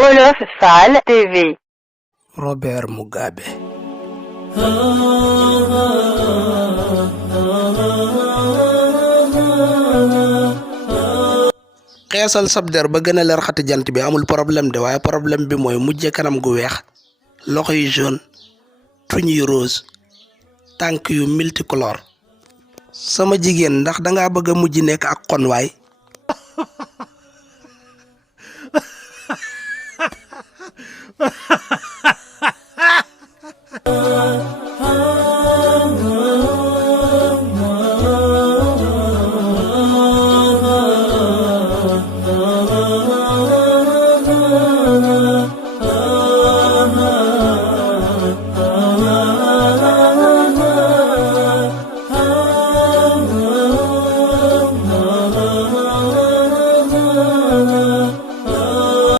Wolof Fall TV. Robert Mugabe. xeesal sab der ba gën a leer xati jant bi amul problème de waaye problème bi mooy mujje kanam gu weex loxo yu jaune tuñ yu rose tànk yu multicolore sama jigéen ndax danga bëgg a mujj nekk ak xonwaay